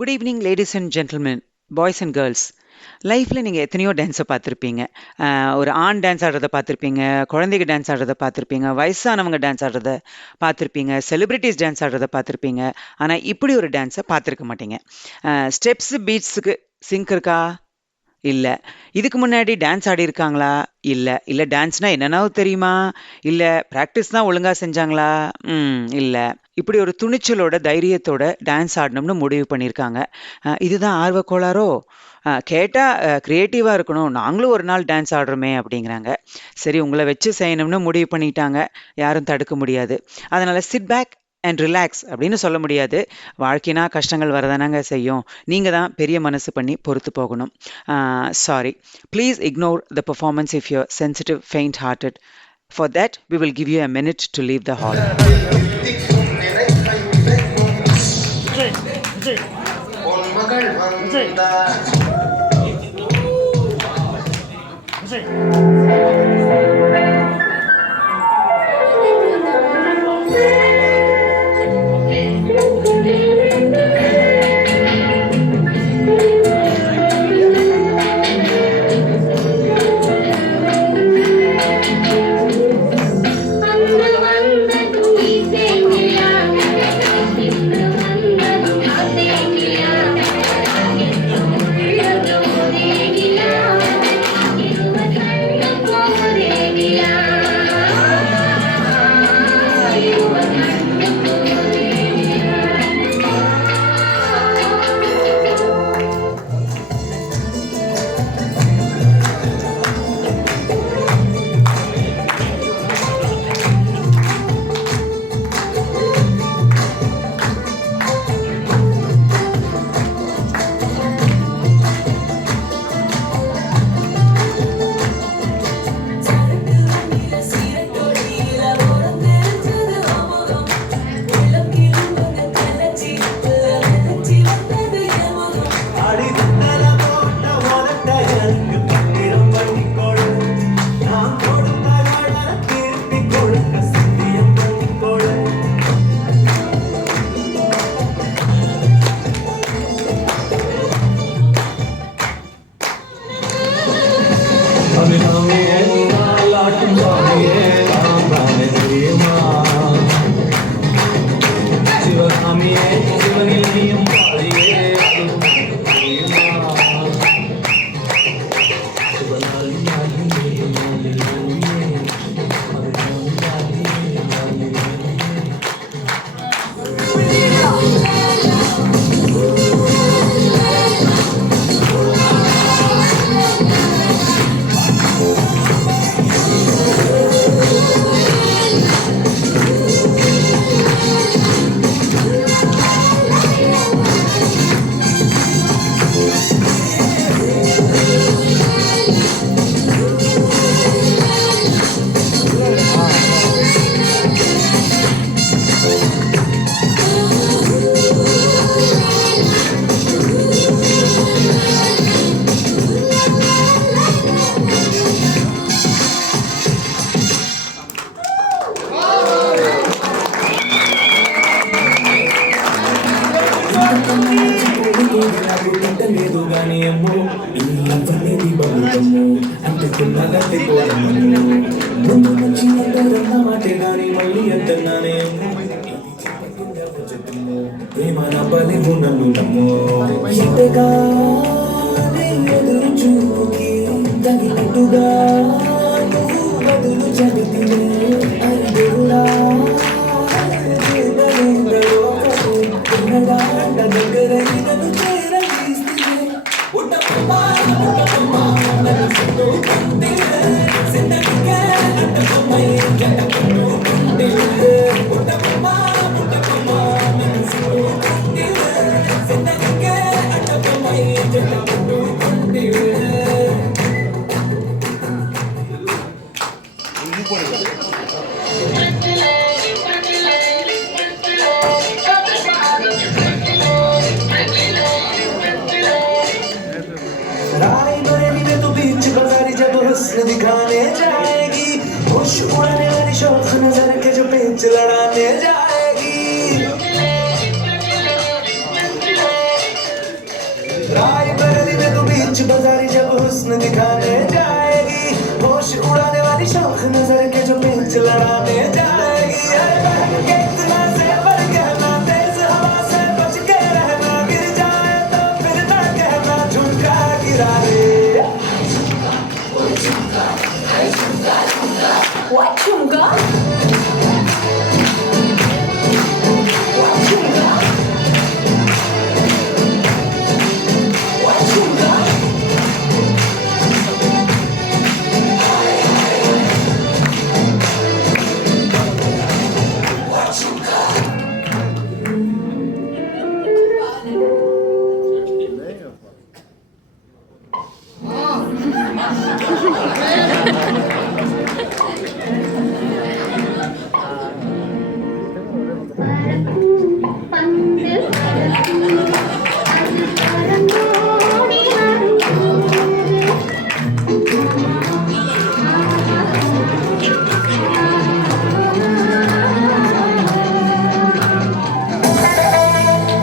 Good evening ladies and gentlemen, boys and girls. லைஃப்பில் நீங்கள் எத்தனையோ டான்ஸை பார்த்துருப்பீங்க. ஒரு ஆண் டான்ஸ் ஆடுறத பார்த்துருப்பீங்க, குழந்தைங்க டான்ஸ் ஆடுறத பார்த்துருப்பீங்க, வயசானவங்க டான்ஸ் ஆடுறத பார்த்துருப்பீங்க, செலிப்ரிட்டிஸ் டான்ஸ் ஆடுறத பார்த்துருப்பீங்க. ஆனால் இப்படி ஒரு டான்ஸை பார்த்துருக்க மாட்டீங்க. ஸ்டெப்ஸ் பீட்ஸுக்கு சிங்க் இருக்கா? இல்ல. இதுக்கு முன்னாடி டான்ஸ் ஆடியிருக்காங்களா? இல்ல. இல்ல டான்ஸ்னா என்னன்னாவது தெரியுமா? இல்ல பிராக்டிஸ் தான் ஒழுங்கா செஞ்சாங்களா? இல்ல. இப்படி ஒரு துணிச்சலோட, தைரியத்தோட டான்ஸ் ஆடணும்னு முடிவு பண்ணியிருக்காங்க. இதுதான் ஆர்வக் கோளாறோ? கேட்டா கிரியேட்டிவா இருக்கணும். நாங்களும் ஒரு நாள் டான்ஸ் ஆடுறோமே அப்படிங்கிறாங்க. சரி உங்கள வச்சு செய்யணும்னு முடிவு பண்ணிட்டாங்க. யாரும் தடுக்க முடியாது. அதனால சிட் பேக் அண்ட் ரிலாக்ஸ் அப்படின்னு சொல்ல முடியாது. வாழ்க்கைனா கஷ்டங்கள் வரதானங்க செய்யும். நீங்க தான் பெரிய மனசு பண்ணி பொறுத்து போகணும். Sorry. Please ignore the performance if you're sensitive, faint-hearted. For that, we will give you a minute to leave the hall. कुछ बाजारी जब हुस्न दिखाने जाएगी, होश उड़ाने वाली शौक नजर के जो पेच लड़ाने जाएगी। इतना से पर कहना, तेज हवा से बच के रहना, गिर जाए तो फिर ना कहना झुमका गिरा रे। What झुमका?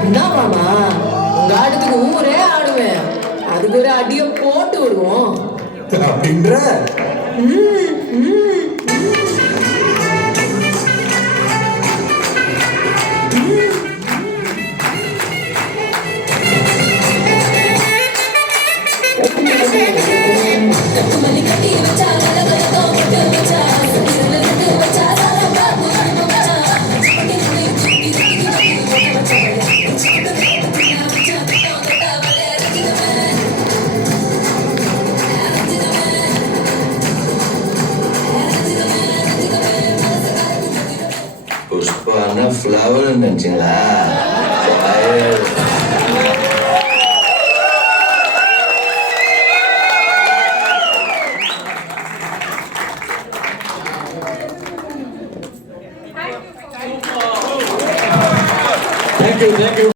என்ன மாமா உங்க ஆட்டத்துக்கு ஊரே ஆடுவேன், அதுக்கு ஒரு அடியை போட்டு விடுவோம் அப்படின்ற புஷ்பான ஃப்ளவர் நினைச்சிங்களா? Thank you.